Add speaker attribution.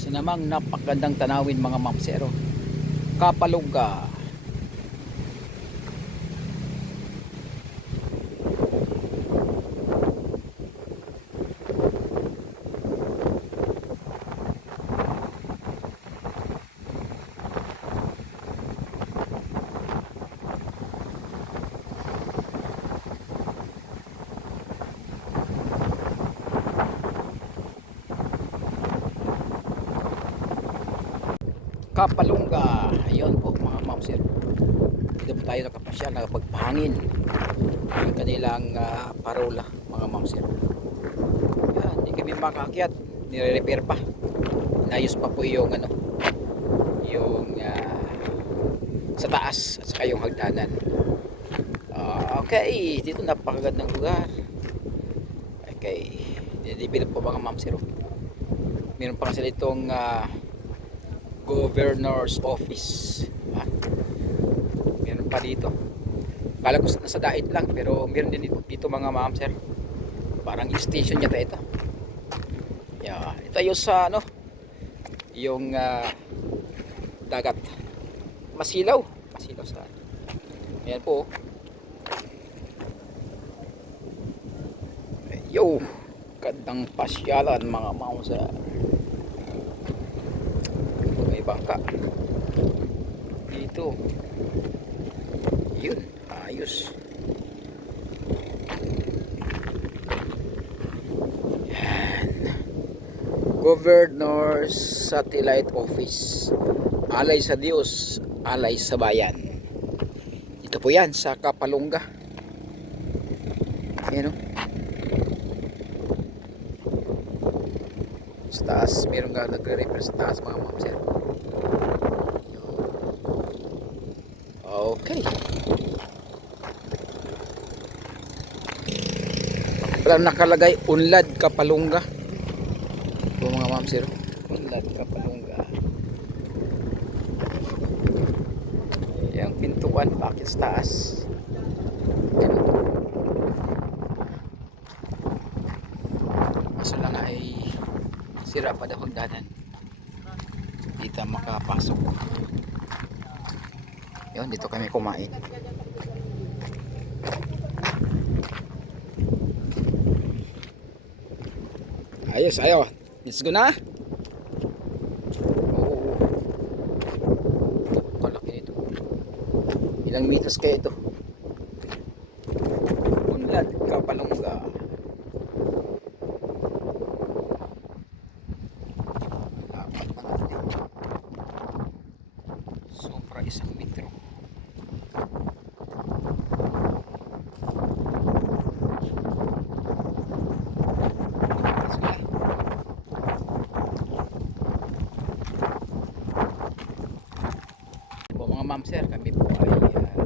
Speaker 1: Isa namang napakagandang tanawin mga mamsero. Kapalungga. Kapalungga. Ayun po mga mamsero. Dito po tayo nakapasyal, nakapagpahangin. Yung kanilang ah, parola mga mamsero. Yan, hindi kami makaakyat. Nire-repair pa. Inayos pa po yung ano, yung ah, sa taas at saka yung hagdanan. Ah, okay, dito napakagandang lugar. Okay, didevelop po mga mamsero. Meron pa kasi itong ah, governor's office. Ah, meron pa dito. Kala ko nasa dait lang pero meron din dito, dito mga ma'am sir. Parang station yata ito. Yeah, ito yung sa ano yung ah, dagat. Masilaw. Masilaw sa Ayan po. Yo, gandang pasyalan mga ma'am sir. May bangka. Dito. Yun. Ayos. Yan. Governor's Satellite Office. Alay sa Diyos, alay sa bayan. Ito po yan sa Kapalungga. Yan o. Sa taas, meron nga nagre-repair sa taas mga ma'am sir. Okay. Wala nakalagay unlad kapalungga. Ito mga ma'am sir. Unlad kapalungga. Yung pintuan bakit sa taas. Kaso lang ay sira pa daw hagdanan. Tayo makapasok. Yun, dito kami kumain. Ayos, ayo. Let's go na. Ito, kalaki nito. Ilang meters kaya ito? Unlad kapalungga. Isang metro. Po mga ma'am sir, kami po ay